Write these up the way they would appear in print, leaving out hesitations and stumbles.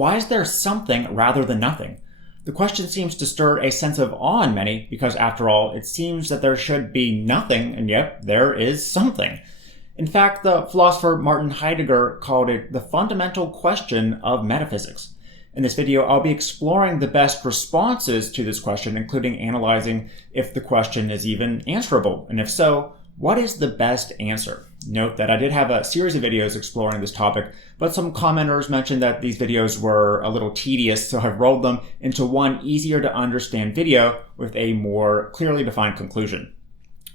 Why is there something rather than nothing? The question seems to stir a sense of awe in many because, after all, it seems that there should be nothing, and yet there is something. In fact, the philosopher Martin Heidegger called it the fundamental question of metaphysics. In this video, I'll be exploring the best responses to this question, including analyzing if the question is even answerable, and if so, what is the best answer? Note that I did have a series of videos exploring this topic, but some commenters mentioned that these videos were a little tedious, so I've rolled them into one easier to understand video with a more clearly defined conclusion.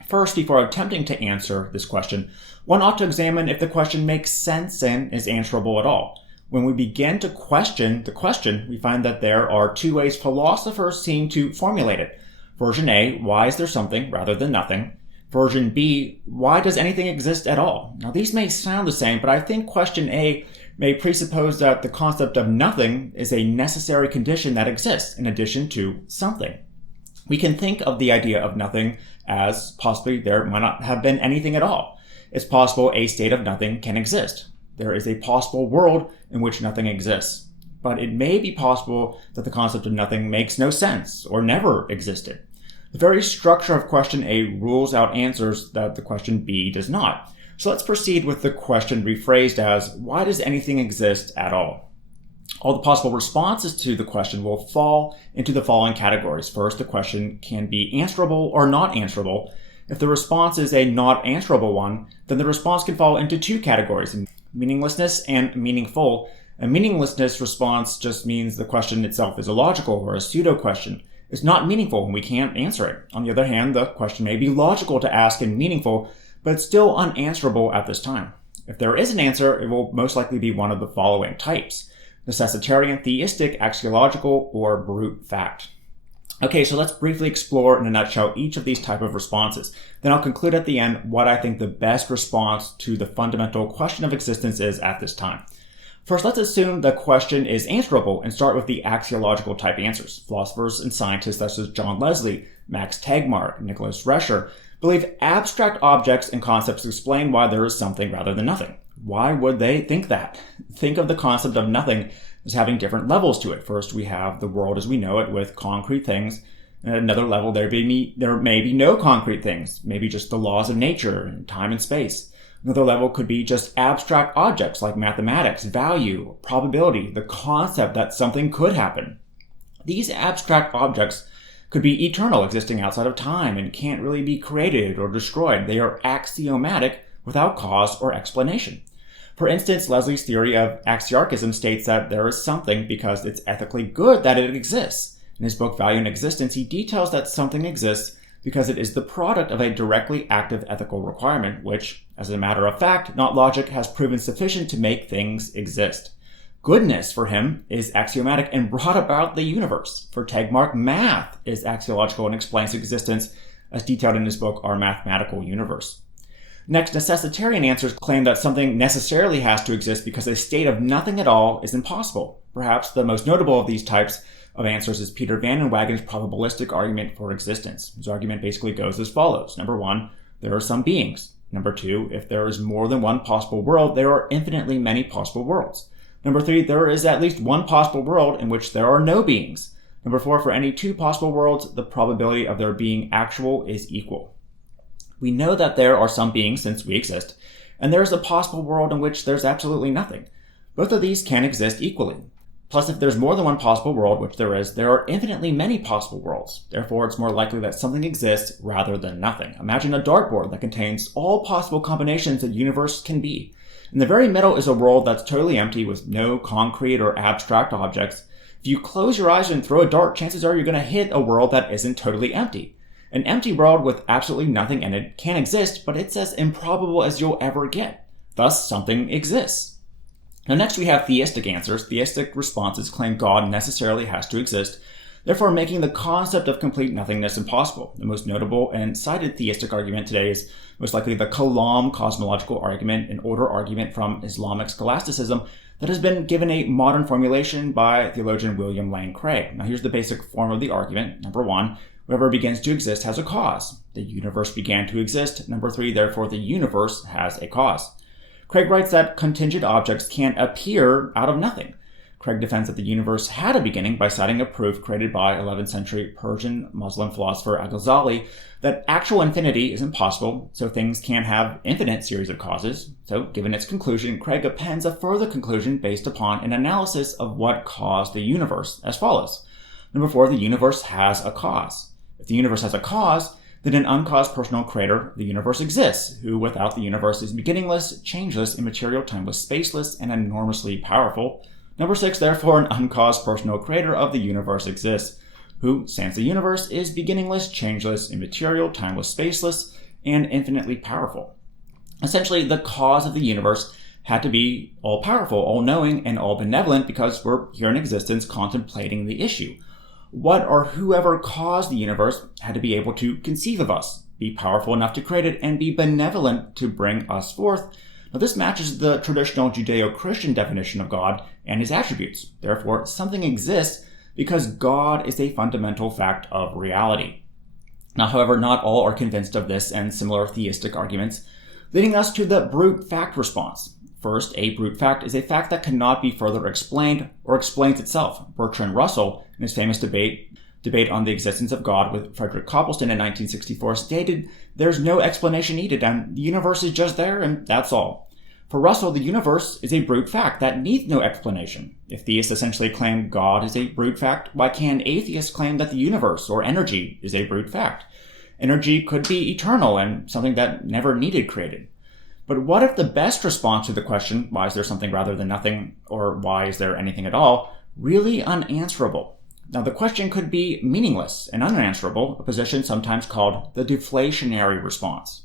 First, before attempting to answer this question, one ought to examine if the question makes sense and is answerable at all. When we begin to question the question, we find that there are two ways philosophers seem to formulate it. Version A, why is there something rather than nothing? Version B, why does anything exist at all? Now, these may sound the same, but I think question A may presuppose that the concept of nothing is a necessary condition that exists in addition to something. We can think of the idea of nothing as possibly there might not have been anything at all. It's possible a state of nothing can exist. There is a possible world in which nothing exists. But it may be possible that the concept of nothing makes no sense or never existed. The very structure of question A rules out answers that the question B does not. So let's proceed with the question rephrased as, why does anything exist at all? All the possible responses to the question will fall into the following categories. First, the question can be answerable or not answerable. If the response is a not answerable one, then the response can fall into two categories, meaninglessness and meaningful. A meaninglessness response just means the question itself is illogical or a pseudo-question. It's not meaningful and we can't answer it. On the other hand, the question may be logical to ask and meaningful, but it's still unanswerable at this time. If there is an answer, it will most likely be one of the following types: necessitarian, theistic, axiological, or brute fact. Okay, so let's briefly explore in a nutshell each of these type of responses. Then I'll conclude at the end what I think the best response to the fundamental question of existence is at this time. First, let's assume the question is answerable and start with the axiological type answers. Philosophers and scientists such as John Leslie, Max Tegmark, Nicholas Rescher believe abstract objects and concepts explain why there is something rather than nothing. Why would they think that? Think of the concept of nothing as having different levels to it. First, we have the world as we know it with concrete things. And at another level, there may be no concrete things, maybe just the laws of nature and time and space. Another level could be just abstract objects like mathematics, value, probability, the concept that something could happen. These abstract objects could be eternal, existing outside of time, and can't really be created or destroyed. They are axiomatic without cause or explanation. For instance, Leslie's theory of axiarchism states that there is something because it's ethically good that it exists. In his book, Value and Existence, he details that something exists because it is the product of a directly active ethical requirement, which, as a matter of fact, not logic, has proven sufficient to make things exist. Goodness, for him, is axiomatic and brought about the universe. For Tegmark, math is axiological and explains existence, as detailed in his book, Our Mathematical Universe. Next, necessitarian answers claim that something necessarily has to exist because a state of nothing at all is impossible. Perhaps the most notable of these types of answers is Peter Van Inwagen's probabilistic argument for existence. His argument basically goes as follows. Number one, there are some beings. Number two, if there is more than one possible world, there are infinitely many possible worlds. Number three, there is at least one possible world in which there are no beings. Number four, for any two possible worlds, the probability of their being actual is equal. We know that there are some beings since we exist, and there is a possible world in which there's absolutely nothing. Both of these can exist equally. Plus, if there's more than one possible world, which there is, there are infinitely many possible worlds. Therefore, it's more likely that something exists rather than nothing. Imagine a dartboard that contains all possible combinations a universe can be. In the very middle is a world that's totally empty with no concrete or abstract objects. If you close your eyes and throw a dart, chances are you're going to hit a world that isn't totally empty. An empty world with absolutely nothing in it can exist, but it's as improbable as you'll ever get. Thus, something exists. Now next we have theistic answers. Theistic responses claim God necessarily has to exist, therefore making the concept of complete nothingness impossible. The most notable and cited theistic argument today is most likely the Kalam cosmological argument, an older argument from Islamic scholasticism that has been given a modern formulation by theologian William Lane Craig. Now here's the basic form of the argument. Number one, whatever begins to exist has a cause. The universe began to exist. Number three, therefore the universe has a cause. Craig writes that contingent objects can't appear out of nothing. Craig defends that the universe had a beginning by citing a proof created by 11th century Persian Muslim philosopher Al-Ghazali that actual infinity is impossible, so things can't have infinite series of causes. So, given its conclusion, Craig appends a further conclusion based upon an analysis of what caused the universe as follows. Number 4, the universe has a cause. If the universe has a cause, then an uncaused personal creator of the universe exists, who without the universe is beginningless, changeless, immaterial, timeless, spaceless, and enormously powerful. Number 6, therefore, an uncaused personal creator of the universe exists, who, since the universe is beginningless, changeless, immaterial, timeless, spaceless, and infinitely powerful. Essentially, the cause of the universe had to be all-powerful, all-knowing, and all-benevolent because we're here in existence contemplating the issue. What or whoever caused the universe had to be able to conceive of us, be powerful enough to create it, and be benevolent to bring us forth. Now, this matches the traditional Judeo-Christian definition of God and his attributes. Therefore, something exists because God is a fundamental fact of reality. Now, however, not all are convinced of this and similar theistic arguments, leading us to the brute fact response. First, a brute fact is a fact that cannot be further explained or explains itself. Bertrand Russell, in his famous debate on the existence of God with Frederick Copleston in 1964, stated, "There's no explanation needed, and the universe is just there, and that's all." For Russell, the universe is a brute fact that needs no explanation. If theists essentially claim God is a brute fact, why can't atheists claim that the universe, or energy, is a brute fact? Energy could be eternal and something that never needed created. But what if the best response to the question, why is there something rather than nothing, or why is there anything at all, really unanswerable? Now, the question could be meaningless and unanswerable, a position sometimes called the deflationary response.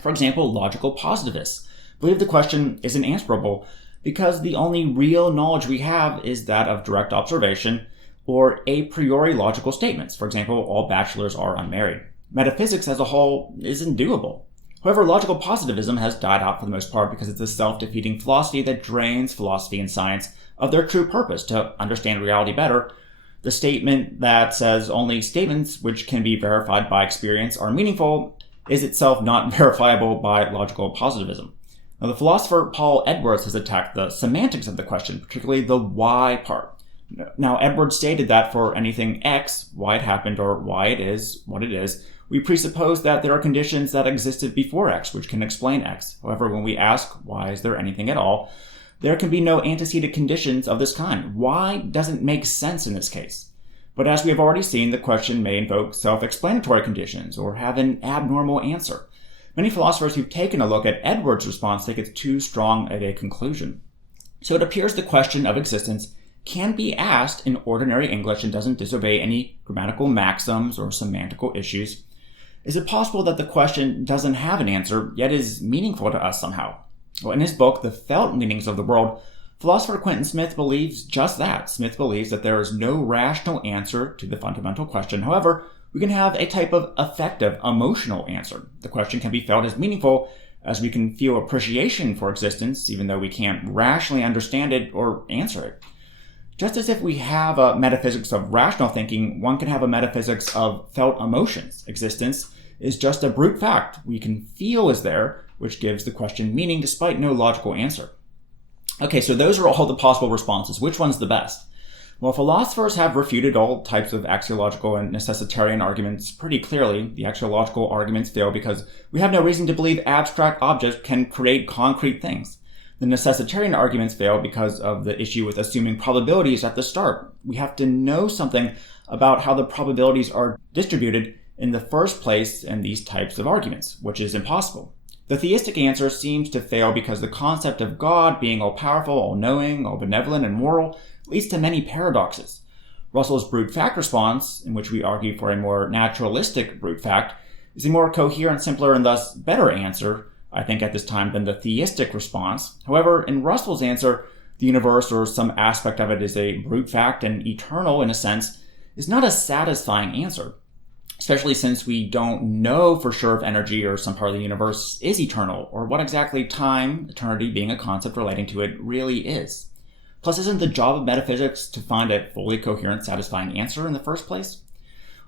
For example, logical positivists believe the question isn't answerable because the only real knowledge we have is that of direct observation or a priori logical statements. For example, all bachelors are unmarried. Metaphysics as a whole isn't doable. However, logical positivism has died out for the most part because it's a self-defeating philosophy that drains philosophy and science of their true purpose to understand reality better. The statement that says only statements which can be verified by experience are meaningful is itself not verifiable by logical positivism. Now, the philosopher Paul Edwards has attacked the semantics of the question, particularly the why part. Now, Edwards stated that for anything X, why it happened or why it is what it is, we presuppose that there are conditions that existed before X which can explain X. However, when we ask, why is there anything at all, there can be no antecedent conditions of this kind. Why doesn't make sense in this case. But as we have already seen, the question may invoke self-explanatory conditions or have an abnormal answer. Many philosophers who've taken a look at Edwards' response think it's too strong of a conclusion. So it appears the question of existence can be asked in ordinary English and doesn't disobey any grammatical maxims or semantical issues. Is it possible that the question doesn't have an answer, yet is meaningful to us somehow? Well, in his book, The Felt Meanings of the World, philosopher Quentin Smith believes just that. Smith believes that there is no rational answer to the fundamental question. However, we can have a type of affective, emotional answer. The question can be felt as meaningful as we can feel appreciation for existence, even though we can't rationally understand it or answer it. Just as if we have a metaphysics of rational thinking, one can have a metaphysics of felt emotions. Existence is just a brute fact we can feel is there, which gives the question meaning despite no logical answer. Okay, so those are all the possible responses. Which one's the best? Well, philosophers have refuted all types of axiological and necessitarian arguments pretty clearly. The axiological arguments fail because we have no reason to believe abstract objects can create concrete things. The necessitarian arguments fail because of the issue with assuming probabilities at the start. We have to know something about how the probabilities are distributed in the first place in these types of arguments, which is impossible. The theistic answer seems to fail because the concept of God being all-powerful, all-knowing, all-benevolent, and moral leads to many paradoxes. Russell's brute fact response, in which we argue for a more naturalistic brute fact, is a more coherent, simpler, and thus better answer, I think, at this time than the theistic response. However, in Russell's answer, the universe or some aspect of it is a brute fact and eternal in a sense, is not a satisfying answer, especially since we don't know for sure if energy or some part of the universe is eternal, or what exactly time, eternity being a concept relating to it, really is. Plus, isn't the job of metaphysics to find a fully coherent, satisfying answer in the first place?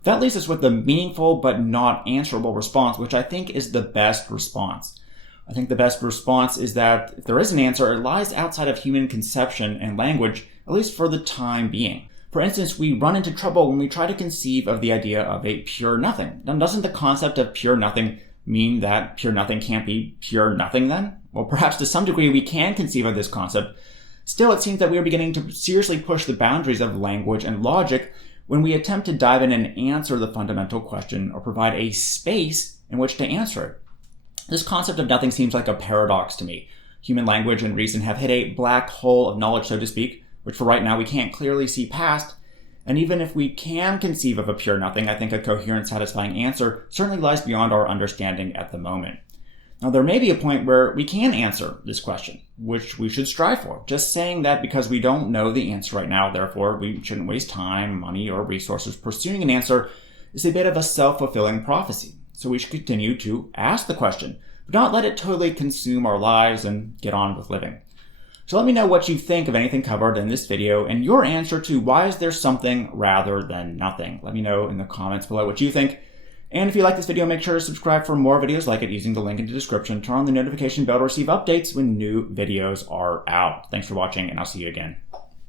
That leaves us with the meaningful but not answerable response, which I think is the best response. I think the best response is that if there is an answer, it lies outside of human conception and language, at least for the time being. For instance, we run into trouble when we try to conceive of the idea of a pure nothing. Now, doesn't the concept of pure nothing mean that pure nothing can't be pure nothing then? Well, perhaps to some degree we can conceive of this concept. Still, it seems that we are beginning to seriously push the boundaries of language and logic when we attempt to dive in and answer the fundamental question or provide a space in which to answer it. This concept of nothing seems like a paradox to me. Human language and reason have hit a black hole of knowledge, so to speak, which for right now we can't clearly see past. And even if we can conceive of a pure nothing, I think a coherent, satisfying answer certainly lies beyond our understanding at the moment. Now, there may be a point where we can answer this question, which we should strive for. Just saying that because we don't know the answer right now, therefore we shouldn't waste time, money, or resources pursuing an answer is a bit of a self-fulfilling prophecy. So we should continue to ask the question, but not let it totally consume our lives and get on with living. So let me know what you think of anything covered in this video and your answer to why is there something rather than nothing. Let me know in the comments below what you think. And if you like this video, make sure to subscribe for more videos like it using the link in the description. Turn on the notification bell to receive updates when new videos are out. Thanks for watching, and I'll see you again.